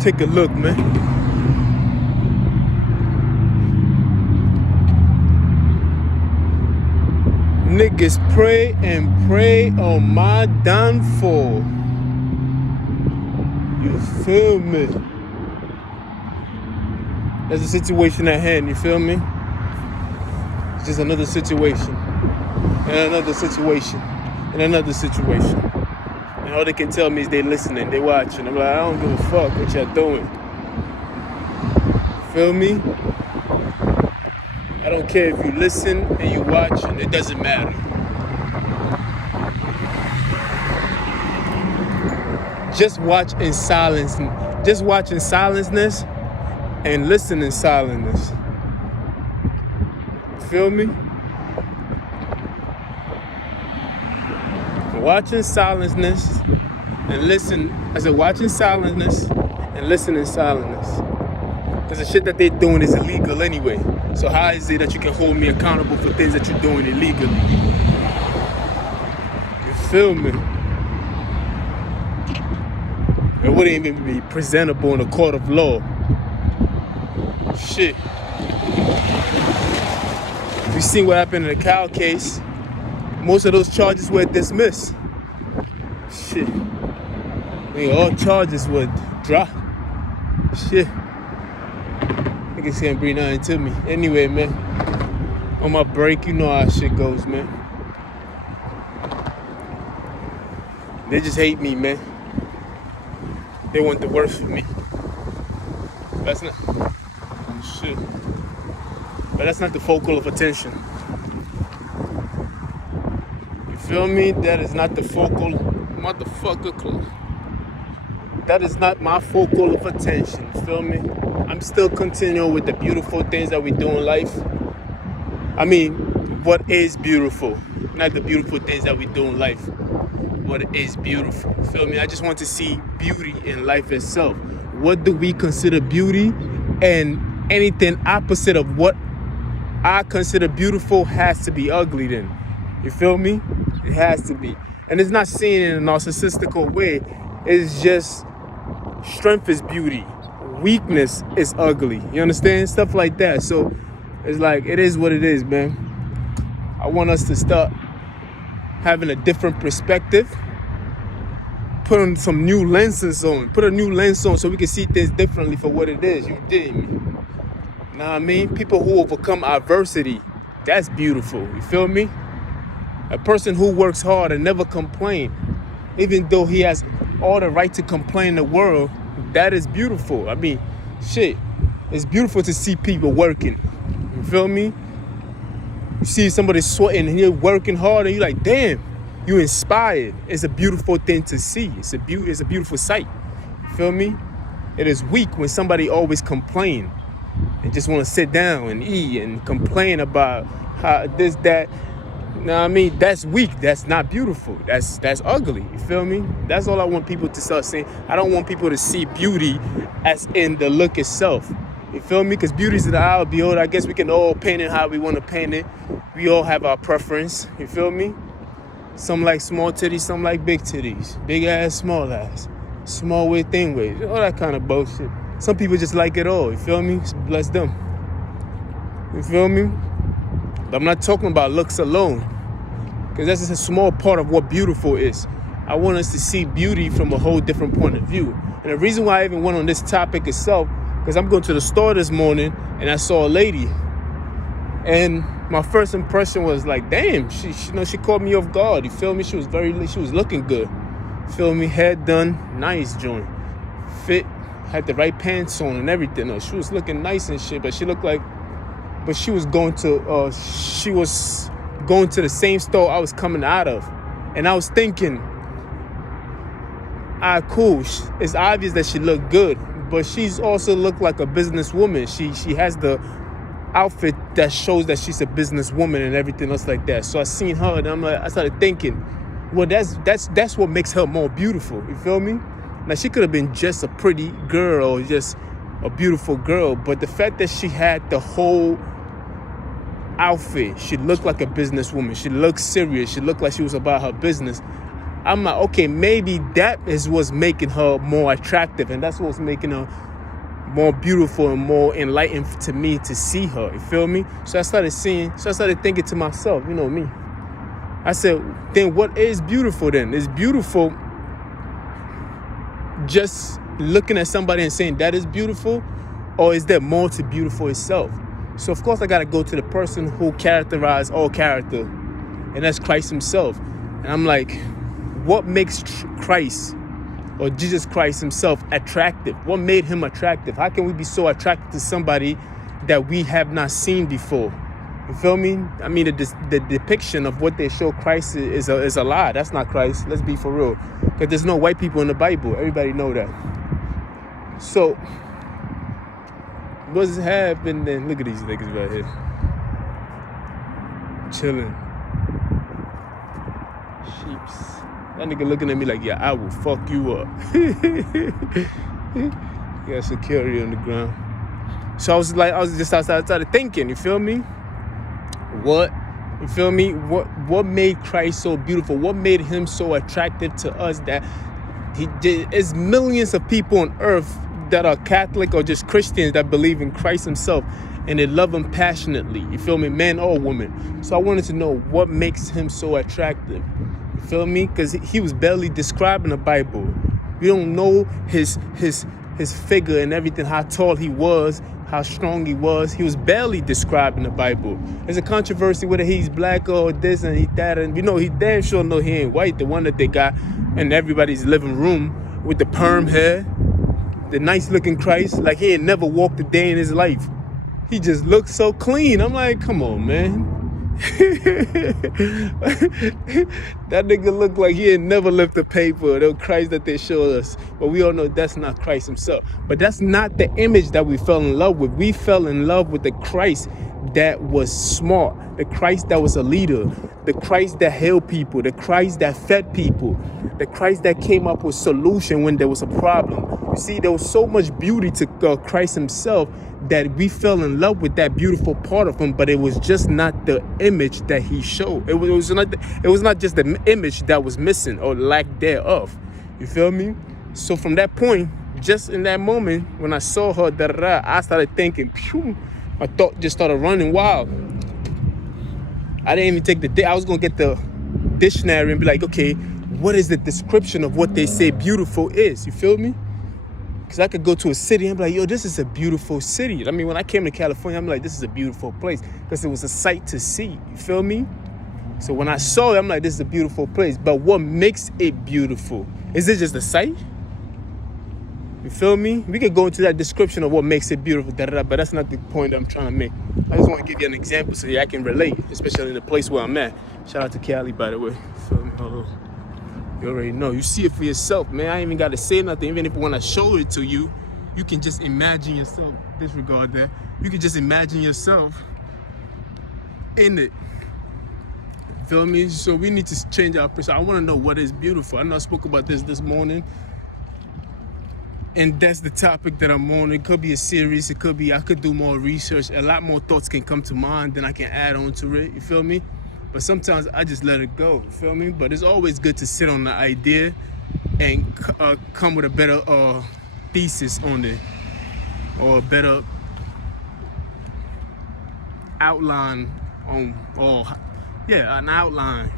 Take a look, man. Niggas pray and pray on my downfall. You feel me? There's a situation at hand, you feel me? It's just another situation. And another situation. And another situation. And all they can tell me is they listening, they watching. I'm like, I don't give a fuck what y'all doing. Feel me? I don't care if you listen and you watch, and it doesn't matter. Just watch in silence. Just watch in silenceness and listen in silentness. Feel me? Watch in silenceness and listen. I said watch in silenceness and listen in silentness. Because the shit that they're doing is illegal anyway. So how is it that you can hold me accountable for things that you're doing illegally? You feel me? It wouldn't even be presentable in a court of law. Shit. We seen what happened in the Cal case. Most of those charges were dismissed. Shit. All charges were dropped. Shit. Niggas can't bring nothing to me. Anyway, man. On my break, you know how shit goes, man. They just hate me, man. They want the worst for me. That's not... Shit. But that's not the focal of attention. You feel me? That is not the focal... Motherfucker. That is not my focal of attention. You feel me? I'm still continuing with the beautiful things that we do in life. I mean, what is beautiful? Not the beautiful things that we do in life. What is beautiful? You feel me? I just want to see beauty in life itself. What do we consider beauty? And anything opposite of what I consider beautiful has to be ugly then. You feel me? It has to be. And it's not seen in a narcissistical way. It's just strength is beauty. Weakness is ugly. You understand? Stuff like that. So it's like, it is what it is, man. I want us to start having a different perspective. Put on some new lenses on. Put a new lens on so we can see things differently for what it is. You dig me? Know what I mean? People who overcome adversity. That's beautiful. You feel me? A person who works hard and never complain, even though he has all the right to complain in the world, that is beautiful. I mean, shit. It's beautiful to see people working. You feel me? You see somebody sweating and you're working hard and you're like, damn, you inspired. It's a beautiful thing to see. It's a beautiful sight. You feel me? It is weak when somebody always complain and just want to sit down and eat and complain about how this, that. You know what I mean? That's weak. That's not beautiful. That's ugly. You feel me? That's all I want people to start saying. I don't want people to see beauty as in the look itself. You feel me? Because beauty is in the eye of the beholder. I guess we can all paint it how we want to paint it. We all have our preference. You feel me? Some like small titties, some like big titties. Big ass, small ass. Small way, thin way. All that kind of bullshit. Some people just like it all. You feel me? Bless them. You feel me? But I'm not talking about looks alone, because that's just a small part of what beautiful is. I want us to see beauty from a whole different point of view. And the reason why I even went on this topic itself, because I'm going to the store this morning and I saw a lady, and my first impression was like, damn, she caught me off guard. You feel me? She was looking good. You feel me? Hair done, nice joint, fit, had the right pants on and everything. She was looking nice and shit, but she looked like. But she was going to the same store I was coming out of. And I was thinking, cool. It's obvious that she looked good, but she's also looked like a businesswoman. She has the outfit that shows that she's a businesswoman and everything else like that. So I seen her and I started thinking, well, that's what makes her more beautiful. You feel me? Now she could have been just a pretty girl or just a beautiful girl, but the fact that she had the whole outfit, she looked like a businesswoman. She looked serious. She looked like she was about her business. I'm like, okay, maybe that is what's making her more attractive, and that's what's making her more beautiful and more enlightened to me to see her. You feel me? So I started thinking to myself, you know me. I said, then what is beautiful then? Is beautiful just looking at somebody and saying that is beautiful, or is there more to beautiful itself? So of course I gotta go to the person who characterized all character, and that's Christ himself. And I'm like, what makes Christ or Jesus Christ himself attractive? What made him attractive? How can we be so attracted to somebody that we have not seen before? You feel me? I mean, the depiction of what they show Christ is a lie. That's not Christ. Let's be for real. Because there's no white people in the Bible. Everybody know that. So, what's happening then? Look at these niggas right here. Chilling. Sheeps. That nigga looking at me like, yeah, I will fuck you up. He got security on the ground. So I was just outside thinking, you feel me? What made Christ so beautiful? What made him so attractive to us that there's millions of people on earth that are Catholic or just Christians that believe in Christ himself and they love him passionately, you feel me, man or woman. So I wanted to know what makes him so attractive, you feel me? Because he was barely described in the Bible. We don't know his figure and everything, how tall he was, how strong he was. He was barely described in the Bible. There's a controversy whether he's black or this and that, and he damn sure know he ain't white. The one that they got in everybody's living room with the perm hair, the nice looking Christ, like he ain't never walked a day in his life. He just looks so clean. I'm like, come on, man. That nigga look like he ain't never lifted paper, the Christ that they show us. But we all know that's not Christ himself. But that's not the image that we fell in love with. We fell in love with the Christ that was smart, the Christ that was a leader, the Christ that healed people, the Christ that fed people, the Christ that came up with solution when there was a problem. You see, there was so much beauty to Christ himself that we fell in love with that beautiful part of him, but it was just not the image that he showed. It was not just the image that was missing or lack thereof. You feel me? So from that point, just in that moment, when I saw her, I started thinking, phew, my thought just started running wild. I didn't even take the day. I was going to get the dictionary and be like, okay, what is the description of what they say beautiful is? You feel me? Because I could go to a city and be like, yo, this is a beautiful city. I mean, when I came to California, I'm like, this is a beautiful place. Because it was a sight to see. You feel me? So when I saw it, I'm like, this is a beautiful place. But what makes it beautiful? Is it just a sight? You feel me? We could go into that description of what makes it beautiful, but that's not the point I'm trying to make. I just want to give you an example so I can relate, especially in the place where I'm at. Shout out to Cali, by the way. Feel me? Hold on. You already know. You see it for yourself, man. I ain't even got to say nothing. Even if when I show it to you, you can just imagine yourself. Disregard that. You can just imagine yourself in it. Feel me? So we need to change our perspective. I want to know what is beautiful. I know I spoke about this morning. And that's the topic that I'm on. It could be a series. It could be, I could do more research. A lot more thoughts can come to mind than I can add on to it. You feel me? But sometimes I just let it go. You feel me? But it's always good to sit on the idea and come with a better thesis on it. Or a better outline on, an outline.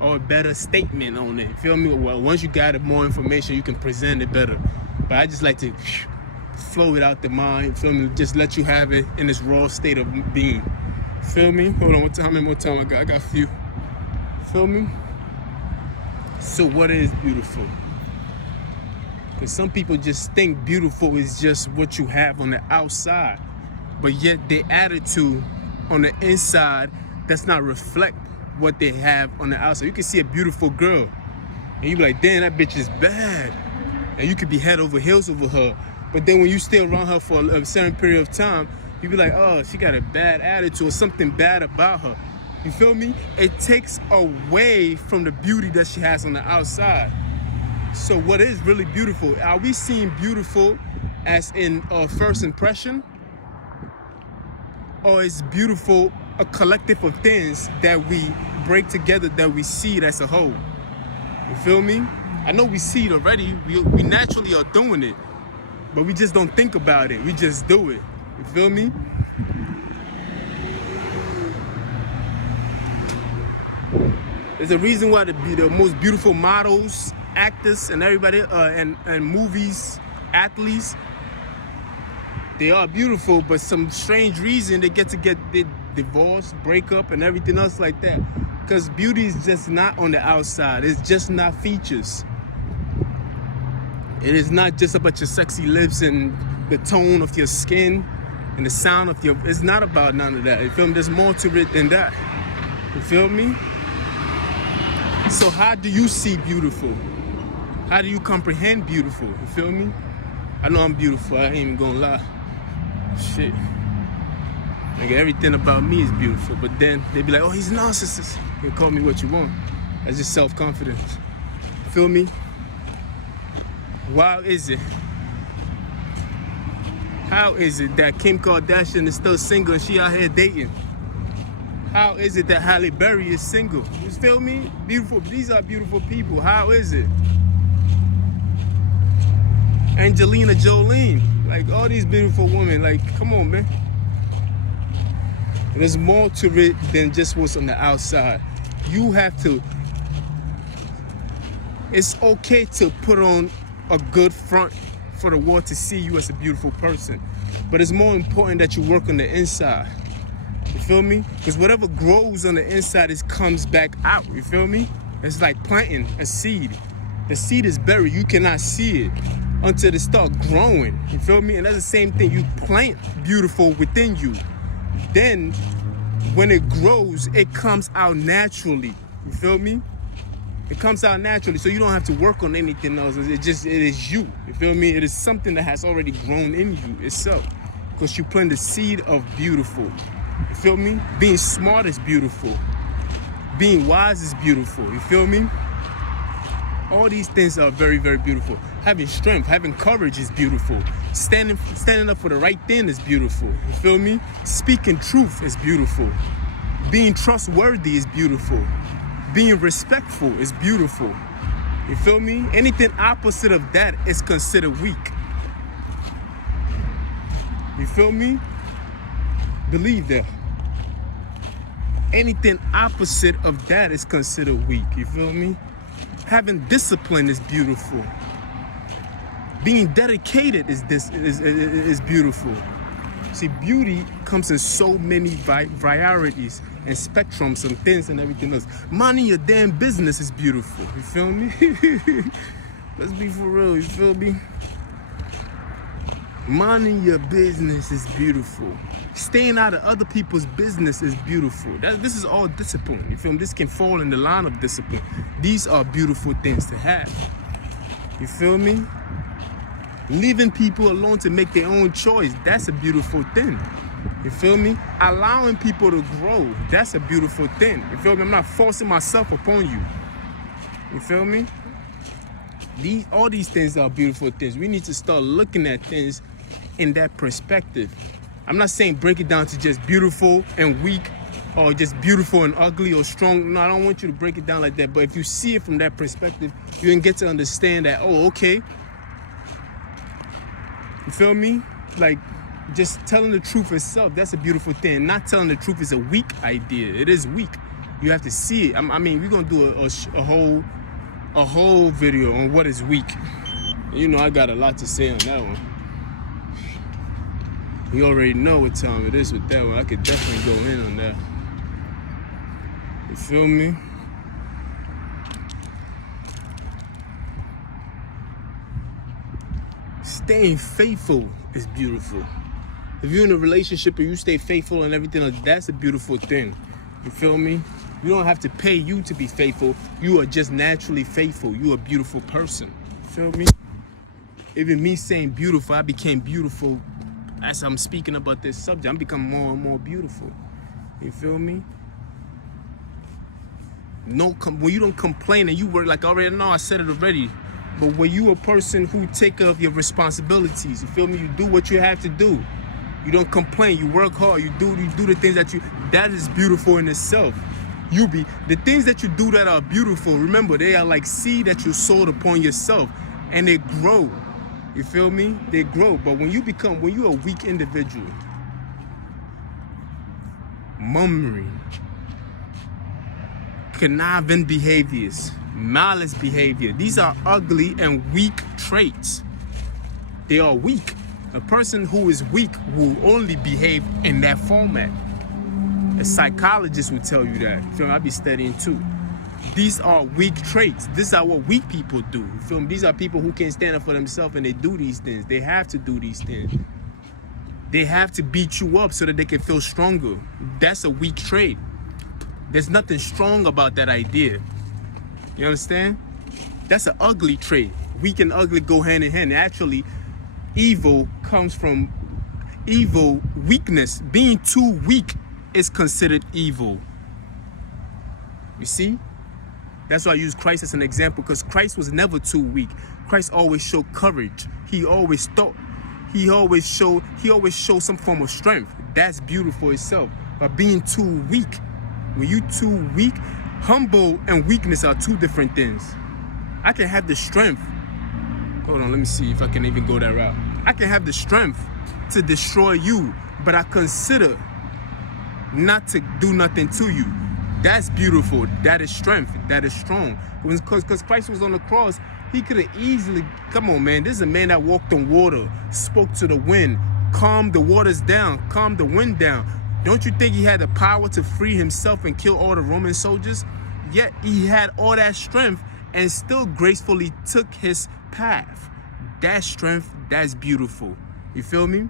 Or a better statement on it. You feel me? Well, once you got more information, you can present it better. But I just like to flow it out the mind, feel me? Just let you have it in this raw state of being. Feel me? Hold on, how many more time I got? I got a few. Feel me? So what is beautiful? Because some people just think beautiful is just what you have on the outside. But yet their attitude on the inside does not reflect what they have on the outside. You can see a beautiful girl and you be like, damn, that bitch is bad. And you could be head over heels over her. But then when you stay around her for a certain period of time, you be like, oh, she got a bad attitude or something bad about her. You feel me? It takes away from the beauty that she has on the outside. So what is really beautiful? Are we seeing beautiful as in first impression? Or is beautiful a collective of things that we break together, that we see it as a whole? You feel me? I know we see it already. We naturally are doing it, but we just don't think about it. We just do it. You feel me? There's a reason why the most beautiful models, actors, and everybody, and movies, athletes, they are beautiful, but some strange reason they get divorced, break up, and everything else like that. Because beauty is just not on the outside. It's just not features. It is not just about your sexy lips and the tone of your skin and the sound of your... It's not about none of that. You feel me? There's more to it than that. You feel me? So how do you see beautiful? How do you comprehend beautiful? You feel me? I know I'm beautiful. I ain't even gonna lie. Shit. Like everything about me is beautiful. But then they be like, oh, he's a narcissist. You can call me what you want. That's just self-confidence. Feel me? Why is it? How is it that Kim Kardashian is still single and she out here dating? How is it that Halle Berry is single? You feel me? Beautiful. These are beautiful people. How is it? Angelina Jolie. Like all these beautiful women. Like, come on, man. There's more to it than just what's on the outside. You have to... It's okay to put on a good front for the world to see you as a beautiful person. But it's more important that you work on the inside. You feel me? Because whatever grows on the inside comes back out. You feel me? It's like planting a seed. The seed is buried. You cannot see it until it starts growing. You feel me? And that's the same thing. You plant beautiful within you. Then when it grows, it comes out naturally. You feel me? It comes out naturally, so you don't have to work on anything else. It is you. You feel me? It is something that has already grown in you itself. Because you plant the seed of beautiful. You feel me? Being smart is beautiful. Being wise is beautiful. You feel me? All these things are very, very beautiful. Having strength, having courage is beautiful. Standing up for the right thing is beautiful. You feel me? Speaking truth is beautiful. Being trustworthy is beautiful. Being respectful is beautiful. You feel me? Anything opposite of that is considered weak. You feel me? Believe that. Anything opposite of that is considered weak. You feel me? Having discipline is beautiful. Being dedicated is beautiful. See, beauty comes in so many varieties and spectrums and things and everything else. Minding your damn business is beautiful. You feel me? Let's be for real. You feel me? Minding your business is beautiful. Staying out of other people's business is beautiful. This is all discipline. You feel me? This can fall in the line of discipline. These are beautiful things to have. You feel me? Leaving people alone to make their own choice, that's a beautiful thing. You feel me? Allowing people to grow, that's a beautiful thing. You feel me? I'm not forcing myself upon you. You feel me? All these things are beautiful things. We need to start looking at things in that perspective. I'm not saying break it down to just beautiful and weak or just beautiful and ugly or strong. No, I don't want you to break it down like that. But if you see it from that perspective, you can get to understand that, oh, okay. You feel me? Like, just telling the truth itself, that's a beautiful thing. Not telling the truth is a weak idea. It is weak. You have to see it. I mean, we're gonna do a whole video on what is weak. You know, I got a lot to say on that one. You already know what time it is with that one. I could definitely go in on that. You feel me? Staying faithful is beautiful. If you're in a relationship and you stay faithful and everything else, that's a beautiful thing. You feel me? You don't have to pay you to be faithful. You are just naturally faithful. You're a beautiful person. You feel me? Even me saying beautiful, I became beautiful as I'm speaking about this subject. I'm becoming more and more beautiful. You feel me? When you don't complain and you work, like I already know, I said it already. But when you a person who take care of your responsibilities, you feel me? You do what you have to do. You don't complain. You work hard. You do the things that is beautiful in itself. The things that you do that are beautiful, remember, they are like seed that you sowed upon yourself, and they grow. You feel me? They grow. But when you're a weak individual, murmuring, conniving behaviors, malice behavior, these are ugly and weak traits. They are weak. A person who is weak will only behave in that format. A psychologist would tell you that. You feel me? I be studying too. These are weak traits. These are what weak people do. You feel me? These are people who can't stand up for themselves, and they do these things. They have to do these things. They have to beat you up so that they can feel stronger. That's a weak trait. There's nothing strong about that idea. You understand? That's an ugly trait. Weak and ugly go hand in hand. Actually, evil comes from evil, weakness. Being too weak is considered evil. You see? That's why I use Christ as an example, because Christ was never too weak. Christ always showed courage. He always showed some form of strength. That's beautiful itself. But being too weak, when you too weak, humble and weakness are two different things. I can have the strength. Hold on, let me see if I can even go that route. I can have the strength to destroy you, but I consider not to do nothing to you. That's beautiful. That is strength. That is strong. Because Christ was on the cross, he could have easily, come on, man. This is a man that walked on water, spoke to the wind, calmed the waters down, calmed the wind down. Don't you think he had the power to free himself and kill all the Roman soldiers? Yet he had all that strength and still gracefully took his path. That strength, that's beautiful. You feel me?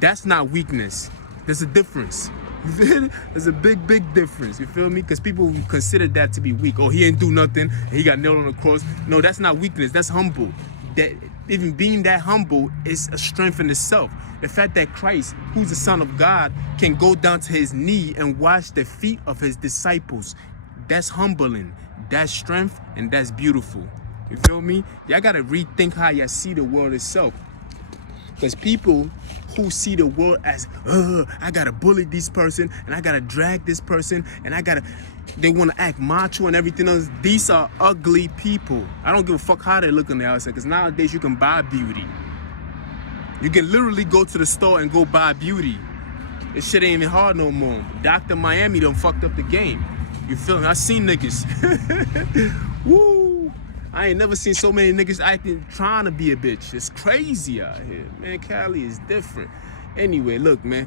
That's not weakness. There's a difference. There's a big, big difference. You feel me? Because people consider that to be weak. Oh, he ain't do nothing, and he got nailed on the cross. No, that's not weakness. That's humble. That even being that humble is a strength in itself. The fact that Christ, who's the Son of God, can go down to his knee and wash the feet of his disciples, that's humbling. That's strength, and that's beautiful. You feel me? Y'all gotta rethink how y'all see the world itself. Because people who see the world as, I gotta bully this person, and I gotta drag this person, and they wanna act macho and everything else. These are ugly people. I don't give a fuck how they look on the outside, because nowadays you can buy beauty. You can literally go to the store and go buy beauty. This shit ain't even hard no more. Dr. Miami done fucked up the game. You feel me? I seen niggas. Woo! I ain't never seen so many niggas acting, trying to be a bitch. It's crazy out here. Man, Cali is different. Anyway, look, man.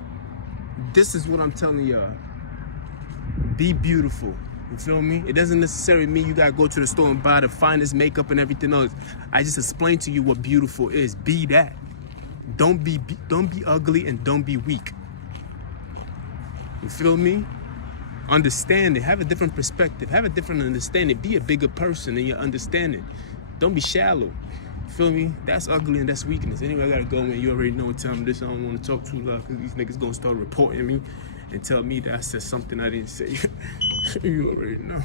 This is what I'm telling y'all. Be beautiful. You feel me? It doesn't necessarily mean you gotta go to the store and buy the finest makeup and everything else. I just explained to you what beautiful is. Be that. Don't be ugly, and don't be weak. You feel me? Understand it. Have a different perspective. Have a different understanding. Be a bigger person in your understanding. Don't be shallow. You feel me? That's ugly and that's weakness. Anyway, I gotta go, man. You already know what time it is. I don't want to talk too loud because these niggas gonna start reporting me and tell me that I said something I didn't say. You already know.